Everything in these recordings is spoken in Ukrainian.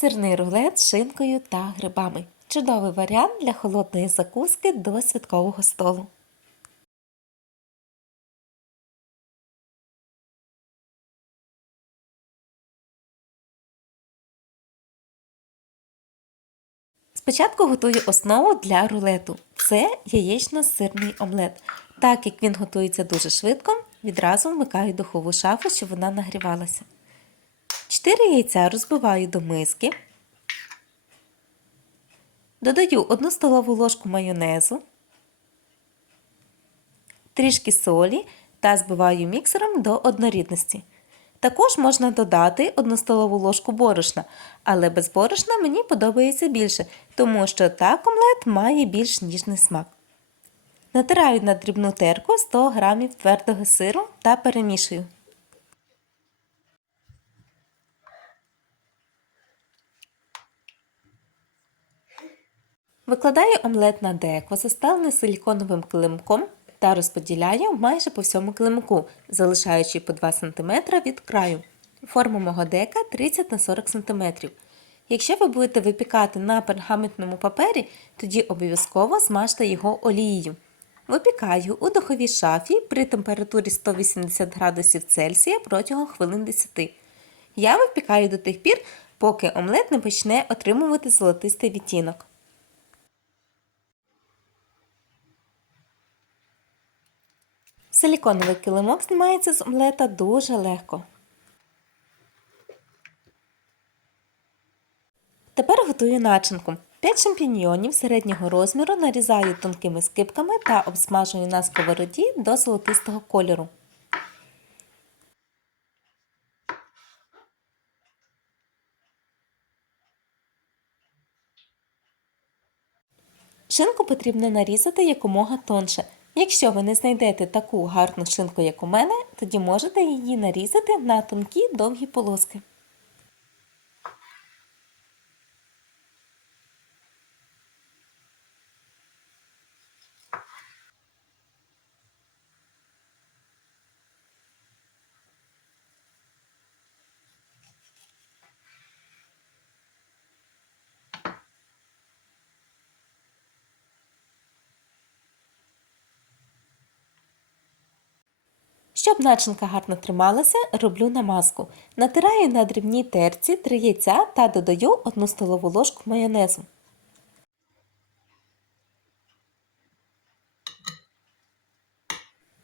Сирний рулет з шинкою та грибами. Чудовий варіант для холодної закуски до святкового столу. Спочатку готую основу для рулету. Це яєчно-сирний омлет. Так як він готується дуже швидко, відразу вмикаю духову шафу, щоб вона нагрівалася. 4 яйця розбиваю до миски. Додаю 1 столову ложку майонезу, трішки солі та збиваю міксером до однорідності. Також можна додати 1 столову ложку борошна, але без борошна мені подобається більше, тому що так омлет має більш ніжний смак. Натираю на дрібну терку 100 г твердого сиру та перемішую. Викладаю омлет на деко, застелений силіконовим килимком та розподіляю майже по всьому килимку, залишаючи по 2 см від краю. Форма мого дека 30 на 40 см. Якщо ви будете випікати на пергаментному папері, тоді обов'язково змажте його олією. Випікаю у духовій шафі при температурі 180 градусів Цельсія протягом хвилин 10. Я випікаю до тих пір, поки омлет не почне отримувати золотистий відтінок. Силіконовий килимок знімається з омлета дуже легко. Тепер готую начинку. 5 шампіньйонів середнього розміру нарізаю тонкими скибками та обсмажую на сковороді до золотистого кольору. Шинку потрібно нарізати якомога тонше. Якщо ви не знайдете таку гарну шинку, як у мене, тоді можете її нарізати на тонкі довгі полоски. Щоб начинка гарно трималася, роблю намазку. Натираю на дрібній терці 3 яйця та додаю 1 столову ложку майонезу.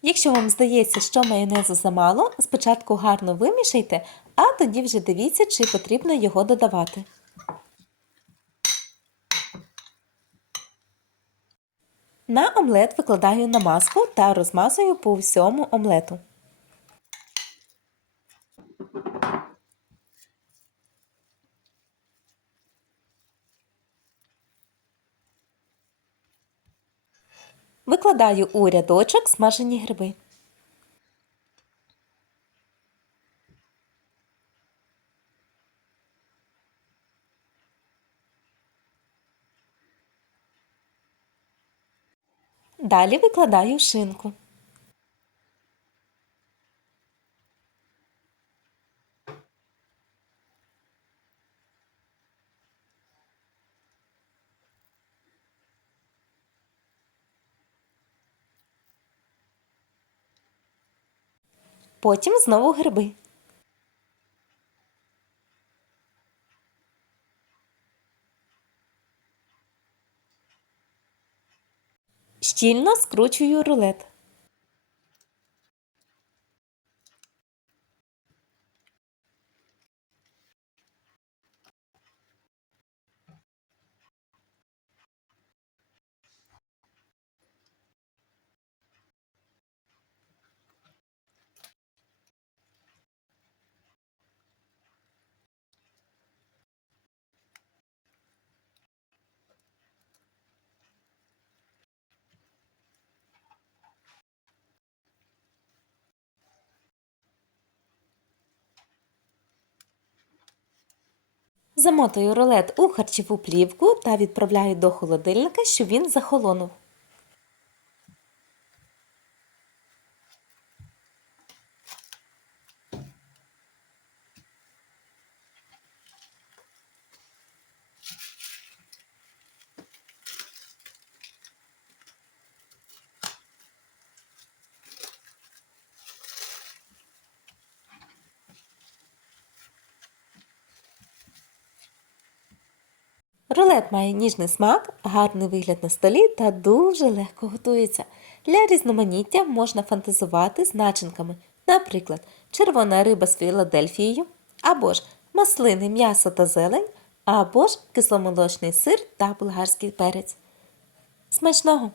Якщо вам здається, що майонезу замало, спочатку гарно вимішайте, а тоді вже дивіться, чи потрібно його додавати. На омлет викладаю намазку та розмазую по всьому омлету. Викладаю у рядочок смажені гриби. Далі викладаю шинку. Потім знову гриби. Щільно скручую рулет. Замотую рулет у харчову плівку та відправляю до холодильника, щоб він захолонув. Рулет має ніжний смак, гарний вигляд на столі та дуже легко готується. Для різноманіття можна фантазувати з начинками, наприклад, червона риба з Філадельфією, або ж маслини, м'ясо та зелень, або ж кисломолочний сир та болгарський перець. Смачного!